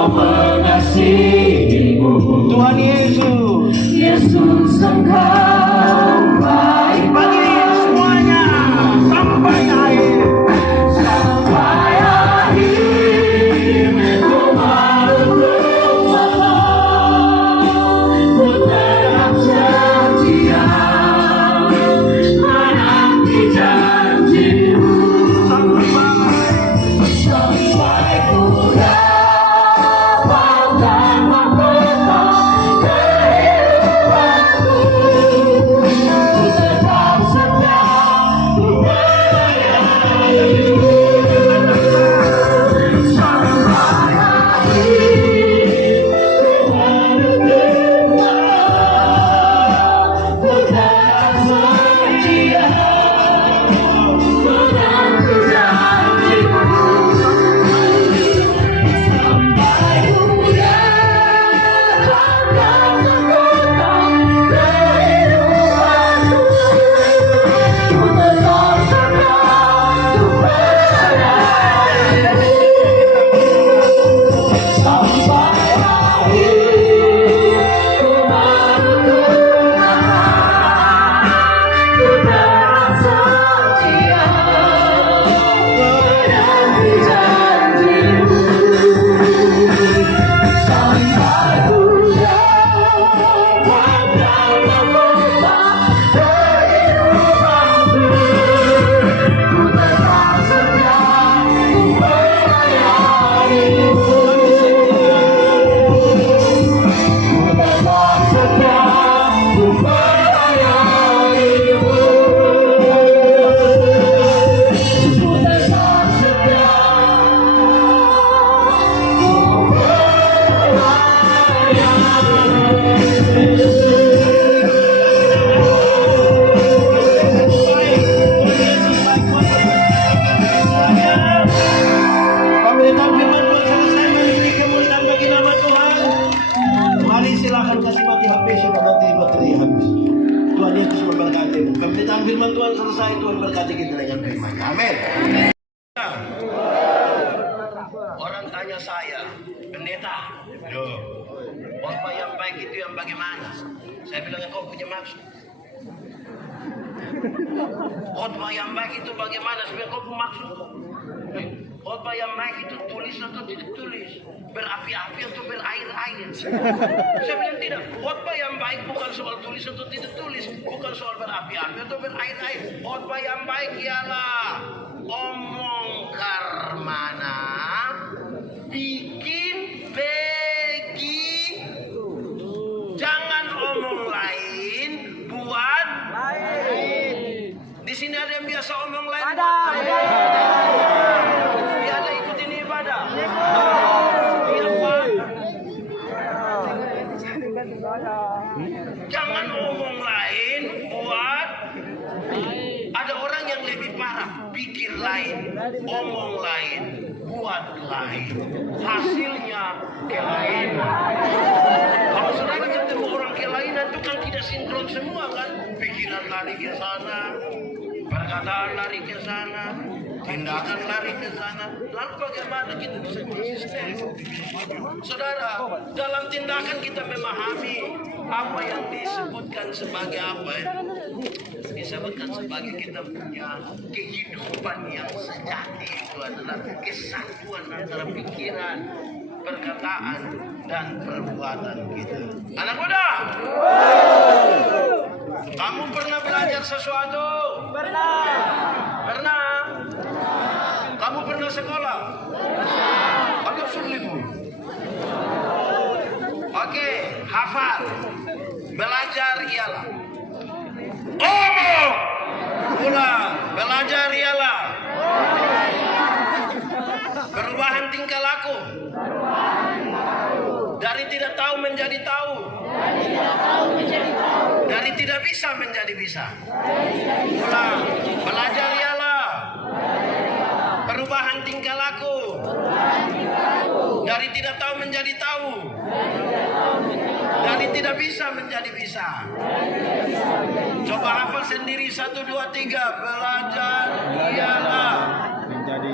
Engkau mengasihimu. Tuhan Yesus, Yesus Engkau baik bagi semuanya sampai akhir. sampai akhir. Ku ku tetap setia menanti janji-Mu sampai ku dapatkan mahkota kehidupanku. Ku tetap setia, ku melayani-Mu sampai akhir. Ku menuntut ku tetap setia menanti janji-Mu sampai ku dapatkan mahkota kehidupanku. Ku tetap setia, ku melayani-Mu sampai akhir. Ku menuntut ku tetap setia menanti janji-Mu sampai ku dapatkan mahkota kehidupanku. Ku tetap setia, ku melayani-Mu. Ku tetap setia, ku melayani-Mu. Ku tetap setia, Pemberitaan firman Tuhan selesai. Mari kemuliaan bagi nama Tuhan. Mari silakan kasih mati HP sudah nanti baterai habis. Tuhan Yesus memberkati. Pemberitaan firman Tuhan selesai. Tuhan berkati kita dengan firman. Amin. Orang tanya saya, pendeta, khotbah yang baik itu yang bagaimana? Saya bilang engkau punya maksud. Khotbah yang baik itu bagaimana? Sebenarnya kau punya maksud. Khotbah yang baik itu tulis atau tidak tulis, berapi-api atau berair-air. Saya bilang tidak. Khotbah yang baik bukan soal tulis atau tidak tulis, bukan soal berapi-api atau berair-air. Khotbah yang baik ialah omongkar mana, bikin begi, jangan omong lain, buat lain. Di sini ada yang biasa omong lain. Ada. Dia ada ikut ini ibadah. Iya Pak. Jangan omong lain, buat. Ada orang yang lebih parah, pikir lain, omong lain, buat lain. Hasilnya kelainan. Kalau saudara ketemu orang kelainan itu kan tidak sinkron semua kan? Pikiran lari ke sana, perkataan lari ke sana, tindakan lari ke sana. Lalu bagaimana kita bisa konsisten? Saudara, dalam tindakan kita memahami apa yang disebutkan sebagai apa ya? Disebutkan sebagai kita punya kehidupan yang sejati. Itu adalah kesatuan antara pikiran, perkataan, dan perbuatan kita. Anak muda, kamu pernah belajar sesuatu? Pernah. Pernah? Kamu pernah sekolah? Atau sulit? Oke, hafal. Belajar ialah omong. Ulang. Belajar ialah perubahan tingkah laku. Dari tidak tahu menjadi tahu. Dari tidak bisa menjadi bisa. Ulang. Belajar ialah perubahan tingkah laku. Dari tidak tahu menjadi tahu. Dari tidak bisa menjadi bisa. Coba hafal sendiri 1, 2, 3. Belajar ialah menjadi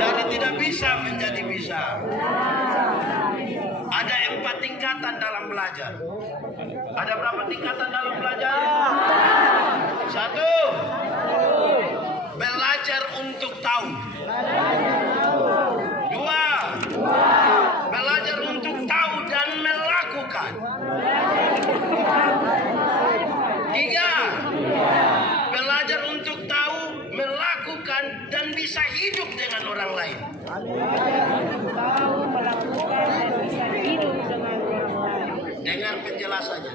Dari tidak bisa menjadi bisa. Ada 4 tingkatan dalam belajar. Ada berapa tingkatan dalam belajar? 1. Belajar untuk tahu. 2. Belajar untuk tahu dan melakukan. 3. Belajar untuk tahu, melakukan, dan bisa hidup dengan orang lain. Dengar penjelasannya.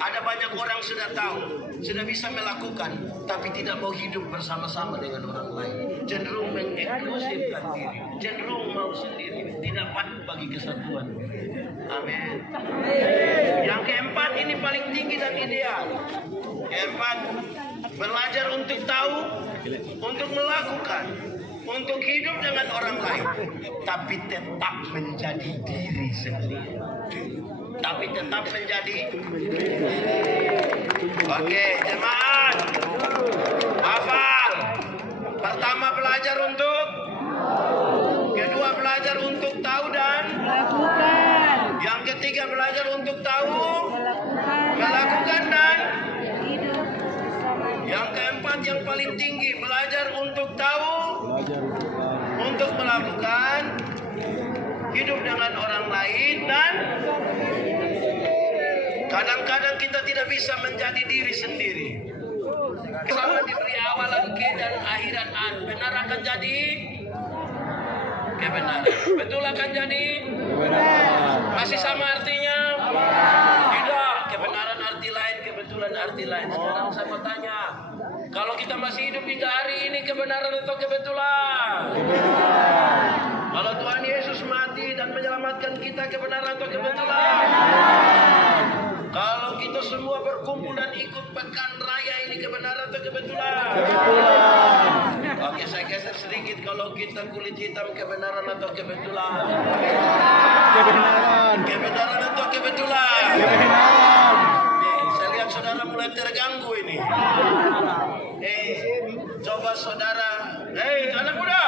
Ada banyak orang sudah tahu, sudah bisa melakukan, tapi tidak mau hidup bersama-sama dengan orang lain. Cenderung mengeksklusifkan diri, cenderung mau sendiri, tidak patuh bagi kesatuan. Amin. Yang keempat ini paling tinggi dan ideal. Keempat, belajar untuk tahu, untuk melakukan, untuk hidup dengan orang lain, tapi tetap menjadi diri sendiri. Tapi tetap menjadi. Oke, jemaat. Hafal. Pertama belajar untuk. Kedua belajar untuk tahu dan Melakukan. yang ketiga belajar untuk tahu, Melakukan. melakukan dan Hidup bersama. yang keempat yang paling tinggi belajar untuk tahu, untuk melakukan, hidup dengan orang lain dan kadang-kadang kita tidak bisa menjadi diri sendiri. Sama diberi awalan ke dan akhiran an. Benar akan jadi kebenaran. Betul akan jadi. Masih sama artinya? Tidak. Kebenaran arti lain, kebetulan arti lain. Sekarang saya mau tanya, kalau kita masih hidup hingga hari ini, kebenaran atau kebetulan? Kalau Tuhan Yesus mati dan menyelamatkan kita, kebenaran atau kebetulan? Kalau kita semua berkumpul dan ikut pekan raya ini, kebenaran atau kebetulan? Oke, saya geser sedikit. Kalau kita kulit hitam, kebenaran atau kebetulan? Kebenaran atau kebetulan? Nih, saya lihat saudara mulai terganggu ini. Coba saudara. Anak muda.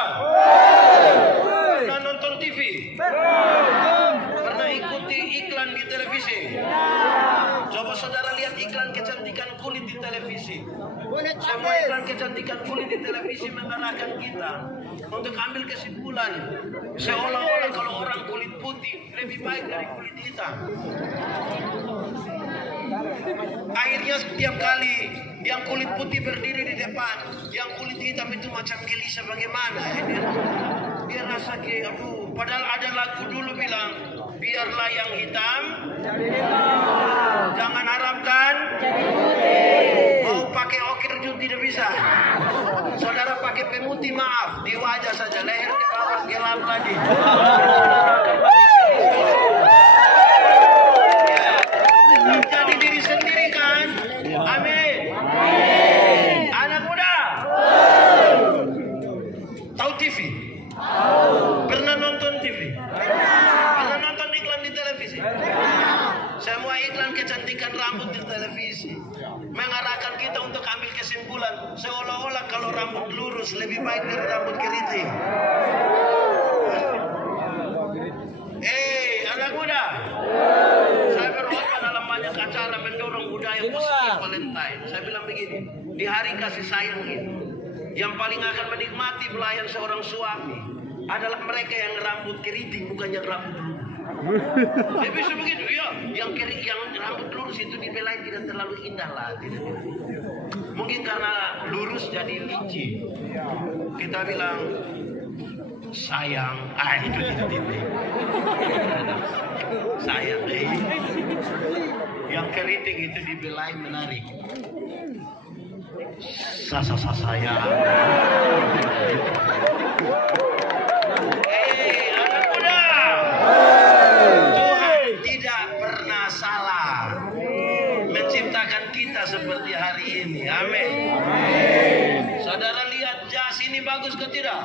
Pernah nonton TV? Pernah ikuti iklan di televisi? Coba saudara lihat iklan kecantikan kulit di televisi. Semua iklan kecantikan kulit di televisi mengarahkan kita untuk ambil kesimpulan seolah-olah kalau orang kulit putih lebih baik dari kulit hitam. Akhirnya setiap kali yang kulit putih berdiri di depan, yang kulit hitam itu macam gelisah bagaimana. Dia rasa kayak aduh. Padahal ada lagu dulu bilang, biarlah yang hitam jangan harapkan mau pakai okir juga tidak bisa. Saudara pakai pemutih maaf di wajah saja, leher ke bawah gelap lagi. Jadi diri sendiri kan? Amin. Anak muda, tahu TV? Pernah nonton TV? Pernah nonton iklan di televisi? Semua iklan kecantikan rambut di televisi mengarahkan kita untuk ambil kesimpulan seolah-olah kalau rambut lurus lebih baik dari rambut keriting. Anak muda, saya berkhotbah dalam banyak acara mendorong budaya positif Valentine. Saya bilang begini, di hari kasih sayang ini, yang paling akan menikmati pelayan seorang suami adalah mereka yang rambut keriting, bukan yang rambut lurus. Dia bisa begitu, ya. Yang rambut lurus itu dibelai tidak terlalu indah lah. Mungkin karena lurus jadi licin. Kita bilang sayang, itu titik. Sayang, yang keriting itu dibelai menarik. Sayang. Anak muda, Tuhan tidak pernah salah menciptakan kita seperti hari ini. Amin. Saudara lihat jas ini bagus ke tidak?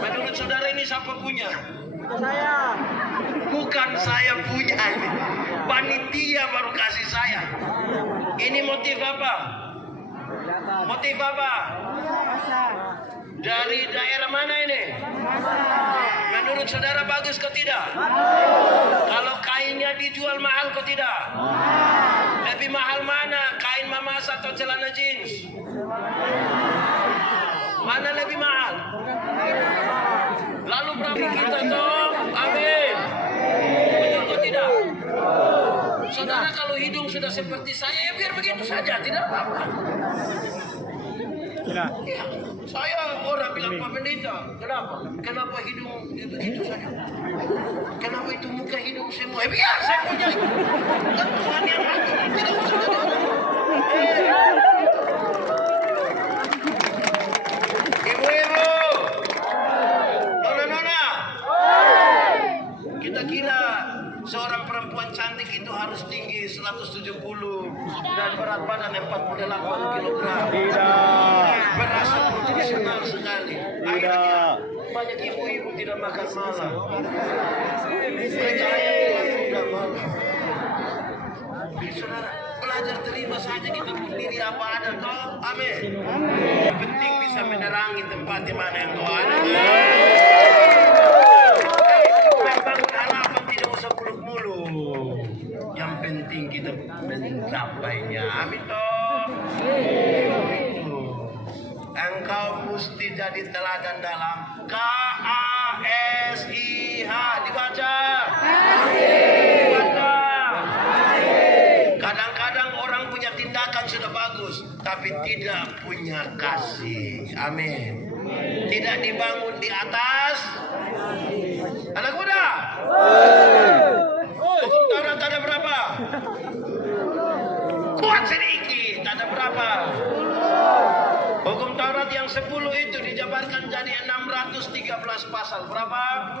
Menurut saudara ini siapa punya? Saya. Bukan saya punya ini. Panitia baru kasih saya. Ini motif apa? Motif apa? Masa. Dari daerah mana ini? Menurut saudara bagus kok tidak? Kalau kainnya dijual mahal kok tidak? Lebih mahal mana? Kain mamas atau celana jeans? Mana lebih mahal? Lalu berapa kita toh? Amin. Betul kok tidak? Saudara kalau hidung sudah seperti saya ya biar begitu saja, tidak apa-apa. Ya, saya orang bilang Pak Pendeta, kenapa hidung begitu saja? Kenapa itu muka hidung semua? Biar saya punya. Kan Tuhan yang atur, tidak usah jadi orang. Ibu-ibu, nona-nona, kita kira seorang perempuan cantik itu harus tinggi 170 dan berat badan 48 kilogram. Berasa profesional sekali. Akhirnya banyak ibu-ibu tidak makan malam. Mereka tidak malam. Saudara, belajar terima saja kita berdiri apa ada kau. Amin. Yang penting bisa menerangi tempat di mana yang kau ada. Bangun halaman tidak usah muluk-muluk. Yang penting kita mencapainya. Amin toh. Engkau mesti jadi teladan dalam KASIH. Dibaca. Dibaca. Kadang-kadang orang punya tindakan sudah bagus, tapi tidak punya kasih. Amin. Tidak dibangun di atas. Anak muda. Hukum Taurat ada berapa? Kuat sedikit. Ada berapa? Hukum Taurat yang 10 itu dijabarkan jadi 613 pasal. Berapa?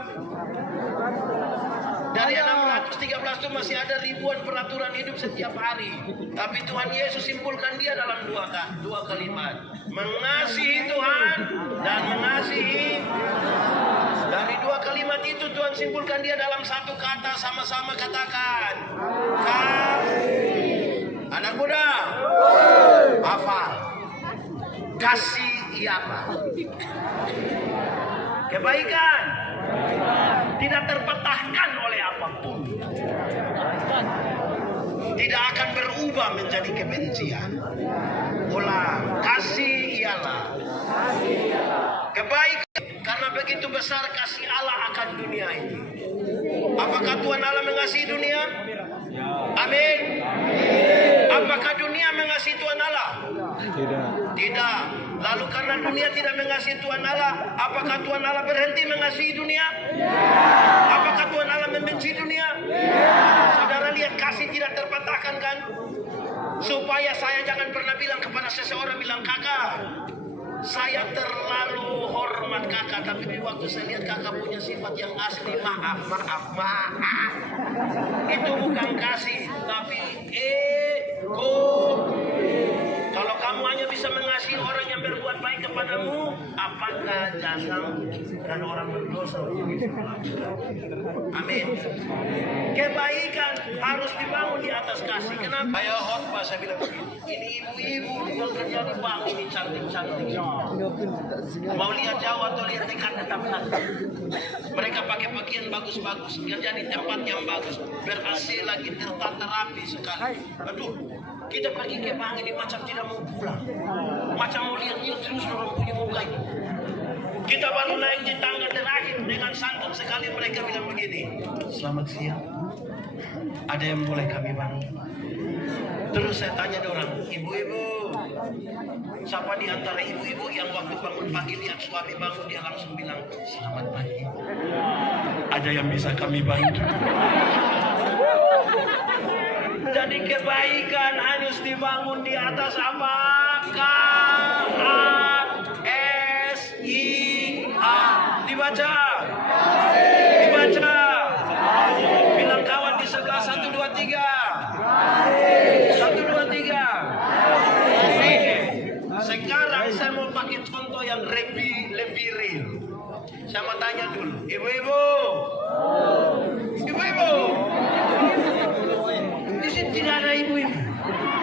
Dari 613 itu masih ada ribuan peraturan hidup setiap hari. Tapi Tuhan Yesus simpulkan dia dalam dua kalimat. Mengasihi Tuhan dan mengasihi. Dari dua kalimat itu Tuhan simpulkan dia dalam satu kata, sama-sama katakan. Anak muda, hafal. Kasih ialah kebaikan, tidak terpatahkan oleh apapun, tidak akan berubah menjadi kebencian. Ulang, kasih ialah kebaikan, karena begitu besar kasih Allah akan dunia ini. Apakah Tuhan Allah mengasihi dunia? Amin. Apakah dunia mengasihi Tuhan Allah? Tidak. Lalu karena dunia tidak mengasihi Tuhan Allah, apakah Tuhan Allah berhenti mengasihi dunia? Apakah Tuhan Allah membenci dunia? Saudara lihat kasih tidak terpatahkan kan? Supaya saya jangan pernah bilang kepada seseorang, bilang kakak, saya terlalu hormat kakak, tapi di waktu saya lihat kakak punya sifat yang asli, maaf. Itu bukan kasih, tapi ego. Kalau kamu hanya bisa mengasihi orang yang berbuat baik kepadamu, apakah jangan dan orang berdosa? Amin. Kebaikan harus dibangun di atas kasih. Kenapa? Ayo khotbah saya bilang begini. Ini ibu-ibu yang kerja di bank ini cantik-cantik. Mau lihat jauh atau lihat dekat tetap cantik. Mereka pakai pakaian bagus-bagus, kerja di tempat yang bagus, ber-AC lagi, tertata rapi sekali. Aduh. Kita pergi ke bank ini macam tidak mau pulang. Macam mau lihat terus orang punya muka itu. Kita baru naik di tangga terakhir dengan santun sekali mereka bilang begini. Selamat siang. Ada yang boleh kami bantu? Terus saya tanya orang, ibu-ibu, siapa di antara ibu-ibu yang waktu bangun pagi lihat suami bangun dia langsung bilang, selamat pagi. Ada yang bisa kami bantu? Jadi kebaikan harus dibangun di atas apa? KASIH. Dibaca. Dibaca. Bilang kawan di sebelah 1, 2, 3. 1, 2, 3. Sekarang saya mau pakai contoh yang lebih real. Saya mau tanya dulu, ibu-ibu. Ibu-ibu. Di sini tidak ada ibu-ibu.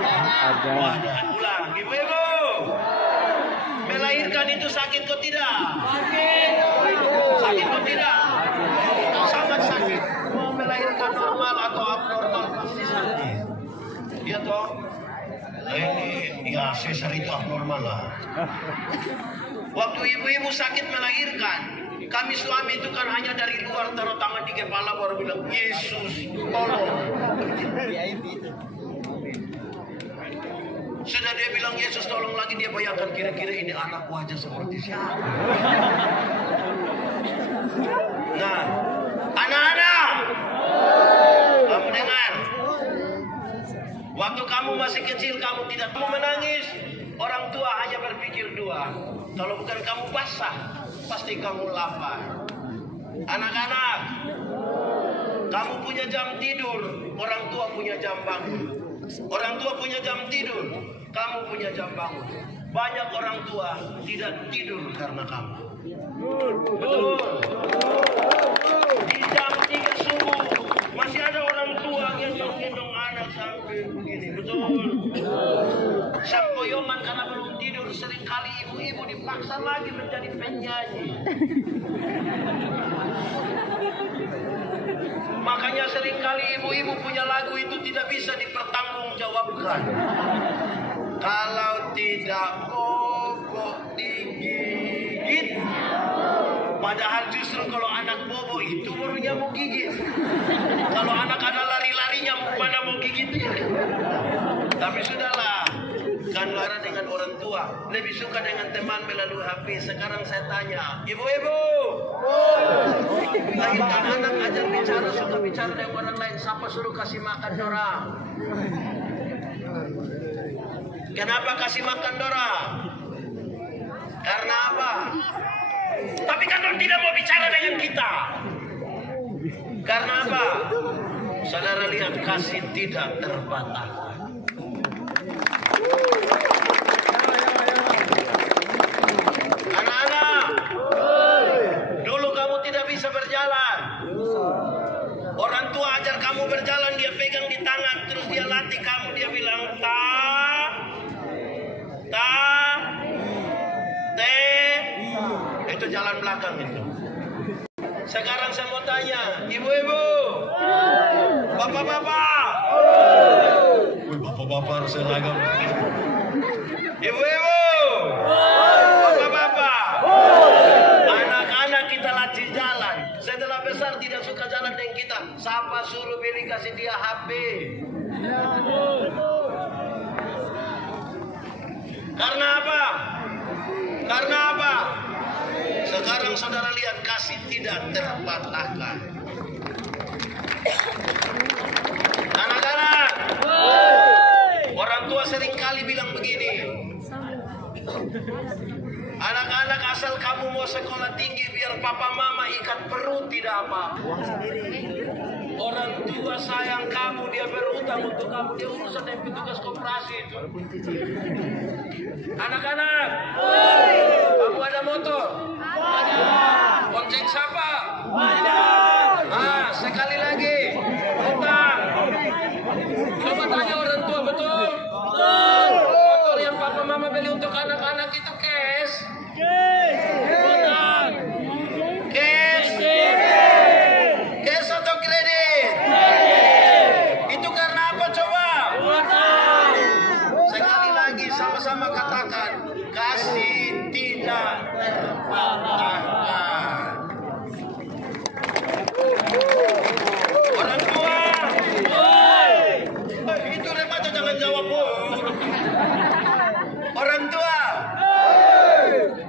Ada. Ulang, ibu-ibu. melahirkan itu sakit kok tidak? Sakit kok tidak? Sangat sakit. Mau melahirkan normal atau abnormal pasti sakit. Iya toh? Ini ya sesar itu abnormal lah. Waktu ibu-ibu sakit melahirkan, kami suami itu kan hanya dari luar taruh tangan di kepala baru bilang Yesus tolong. Sudah dia bilang Yesus tolong lagi, dia bayangkan kira-kira ini anak wajah seperti siapa. Nah, anak-anak, kamu dengar. Waktu kamu masih kecil kamu tidak mau menangis. Orang tua hanya berpikir dua. Kalau bukan kamu basah, pasti kamu lapar. Anak-anak, kamu punya jam tidur, orang tua punya jam bangun. Orang tua punya jam tidur, kamu punya jam bangun. Banyak orang tua tidak tidur karena kamu. Betul. Di jam 3 subuh masih ada orang tua yang menggendong anak sampai begini. Betul. Sempoyongan karena belum tidur. Seringkali ibu-ibu dipaksa lagi menjadi penyanyi. Makanya seringkali ibu-ibu punya lagu itu tidak bisa dipertanggungjawabkan. Kalau tidak bobo digigit. Padahal justru kalau anak bobo itu baru nyamuk gigit. Kalau anak ada lari-lari nyamuk mana mau gigit ya. Tapi sudahlah. Kan marah dengan orang tua, lebih suka dengan teman melalui HP. Sekarang saya tanya, ibu-ibu, lahirkan anak ajar bicara, suka bicara dengan orang lain, siapa suruh kasih makan dorang? Kenapa kasih makan dorang? Karena apa? Tapi kan dorang tidak mau bicara dengan kita. Karena apa? Saudara lihat, kasih tidak terbatas. Anak-anak, dulu kamu tidak bisa berjalan. Orang tua ajar kamu berjalan, dia pegang di tangan, terus dia latih kamu, dia bilang itu jalan belakang itu. Sekarang saya mau tanya, ibu-ibu, bapak-bapak, bapak-bapak harus seragam. Ibu-ibu, bapak-bapak, anak-anak kita latih jalan. Setelah besar tidak suka jalan dengan kita, siapa suruh beli kasih dia HP? Karena apa? Karena apa? Sekarang saudara lihat, kasih tidak terpatahkan. Anak-anak, orang tua seringkali bilang begini, anak-anak asal kamu mau sekolah tinggi biar papa mama ikat perut tidak apa. Orang tua sayang kamu, dia berutang untuk kamu, dia urusan dengan petugas koperasi itu. Anak-anak, kamu ada motor? Ada. Bonceng siapa? Ada. Sekali lagi, utang. Coba tanya orang tua, betul? Betul. Motor yang papa mama beli untuk anak-anak itu cash? Utang. Cash? Cash atau kredit? Itu karena apa coba? Utang. Sekali lagi, sama-sama katakan, kasih tidak terpatahkan. Orang tua, itu remaja jangan jawab. Orang tua,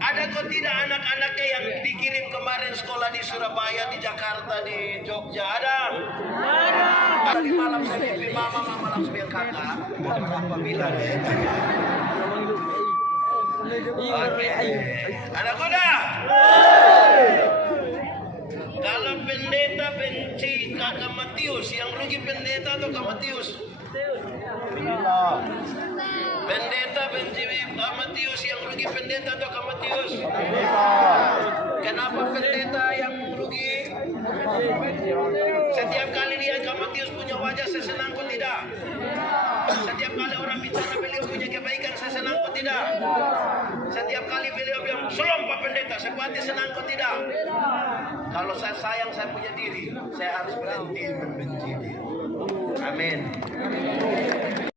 ada kok tidak anak-anaknya yang dikirim kemarin sekolah di Surabaya, di Jakarta, di Jogja? Ada? Tadi malam saya mimpi mama langsung bilang kakak, berapa bilang ya? Oke, anak kuda. Kalau pendeta benci kakak Matius, yang rugi pendeta atau kak Matius? Pendeta benci kak Matius, yang rugi pendeta atau kak Matius? Kenapa pendeta yang rugi? Setiap kali lihat Kak Matius punya wajah, saya senang kok tidak? Setiap kali orang bicara beliau punya kebaikan, saya senang kok tidak? Setiap kali beliau bilang, "Shalom Pak Pendeta," saya hati senang kok tidak? Kalau saya sayang saya punya diri, saya harus berhenti membenci dia. Amin.